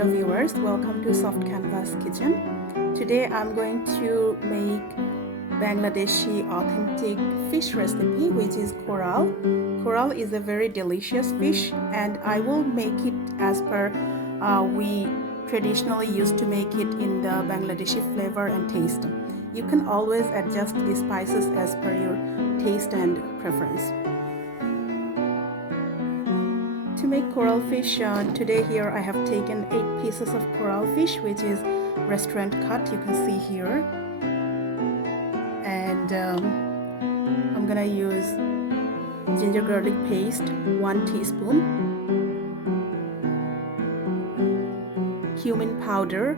Hello viewers, welcome to Soft Canvas Kitchen. Today I'm going to make Bangladeshi authentic fish recipe, which is coral. Coral is a very delicious fish and I will make it as per we traditionally used to make it in the Bangladeshi flavor and taste. You can always adjust the spices as per your taste and preference. To make coral fish, today here I have taken 8 pieces of coral fish, which is restaurant cut, you can see here. And I'm gonna use ginger garlic paste, 1 teaspoon, cumin powder,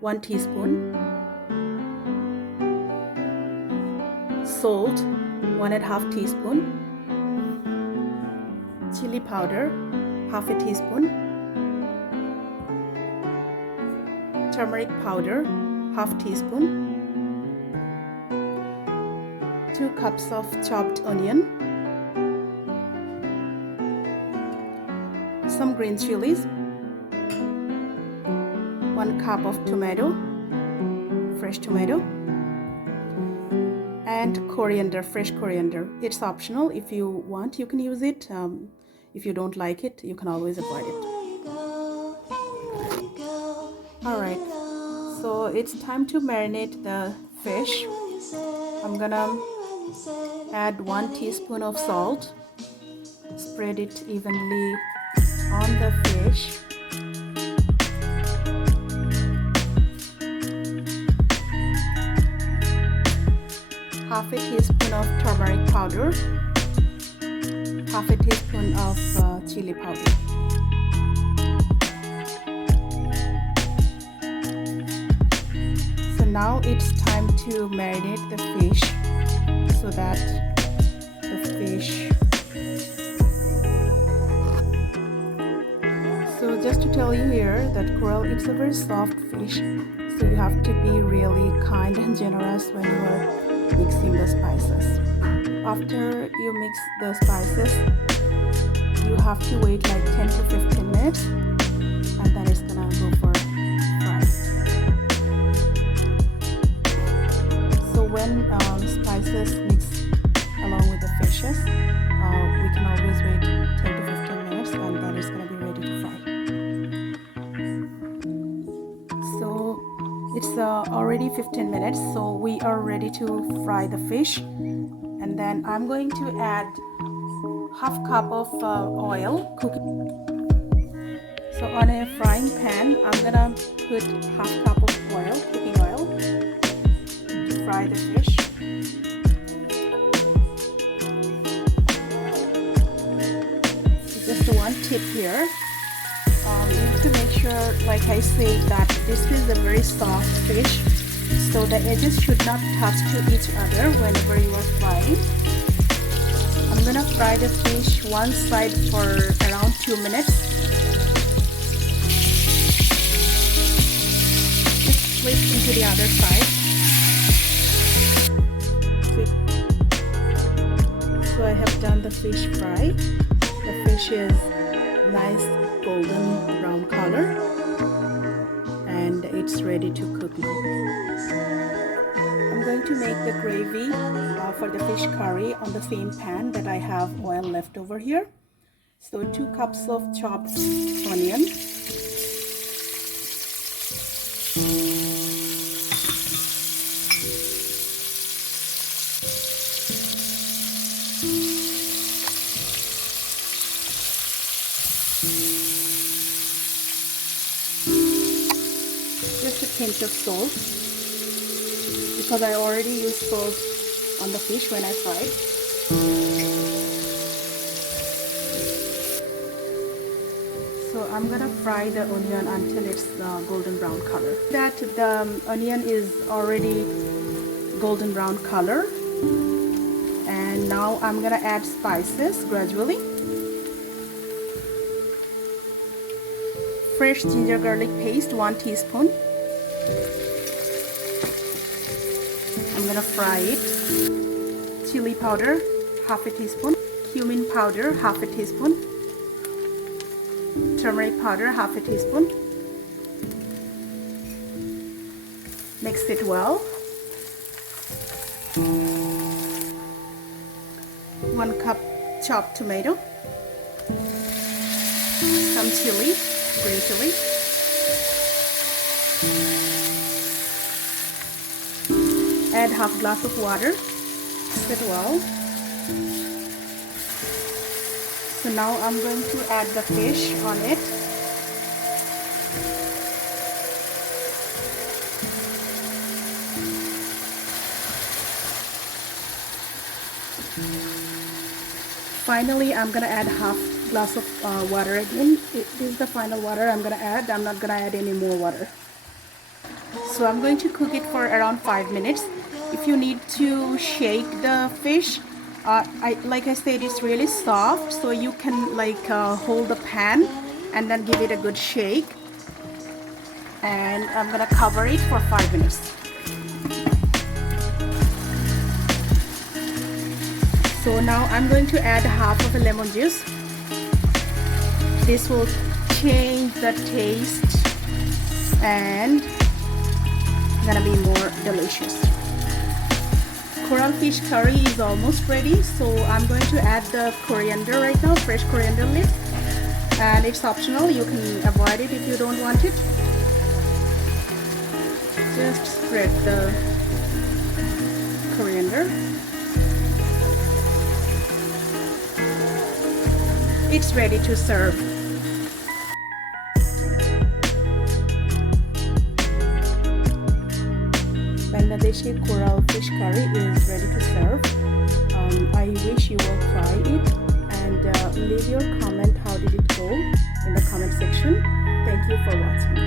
1 teaspoon, salt, 1½ teaspoon, chili powder, 1/2 teaspoon, turmeric powder, 1/2 teaspoon, 2 cups of chopped onion, some green chilies, 1 cup of tomato, fresh tomato, and coriander, fresh coriander. It's optional. If you want, you can use it. If you don't like it, you can always avoid it. Alright, so it's time to marinate the fish. I'm gonna add 1 teaspoon of salt, spread it evenly on the fish. Half a teaspoon of turmeric powder, 1/2 teaspoon of chili powder. So now it's time to marinate the fish so that the fish. So just to tell you here that coral, it's a very soft fish, so you have to be really kind and generous when you are mixing the spices. After you mix the spices, you have to wait like 10 to 15 minutes and then it's gonna go for fry. So when spices mix along with the fishes, we can always wait 10 to 15 minutes and then it's gonna be ready to fry. So it's already 15 minutes, so we are ready to fry the fish. And then I'm going to add 1/2 cup of oil, cooking. So on a frying pan, I'm gonna put 1/2 cup of oil, cooking oil, to fry the fish. So just one tip here. You need to make sure, like I say, that this is a very soft fish, so the edges should not touch to each other whenever you are frying. I'm gonna fry the fish one side for around 2 minutes. Just flip into the other side. So I have done the fish fry. The fish is nice golden brown color and it's ready to cook now. I'm going to make the gravy for the fish curry on the same pan that I have oil left over here. So 2 cups of chopped onion, just a pinch of salt, because I already used salt on the fish when I fried. So I'm gonna fry the onion until it's golden brown color. That the onion is already golden brown color, and now I'm gonna add spices gradually. Fresh ginger garlic paste, 1 teaspoon. I'm gonna fry it. Chili powder, 1/2 teaspoon. Cumin powder, 1/2 teaspoon. Turmeric powder, 1/2 teaspoon. Mix it well. 1 cup chopped tomato, some chili, green chili, add half glass of water, mix it well. So now I'm going to add the fish on it. Finally, I'm gonna add half glass of water again. This is the final water I'm gonna add. I'm not gonna add any more water. So I'm going to cook it for around 5 minutes. If you need to shake the fish, like I said, it's really soft, so you can like hold the pan and then give it a good shake. And I'm gonna cover it for 5 minutes. So now I'm going to add half of a lemon juice. This will change the taste and gonna be more delicious. Coral fish curry is almost ready, so I'm going to add the coriander right now, fresh coriander leaf, and it's optional. You can avoid it if you don't want it. Just spread the coriander. It's ready to serve. Bangladeshi coral fish curry is ready to serve. I wish you will try it and leave your comment how did it go in the comment section. Thank you for watching.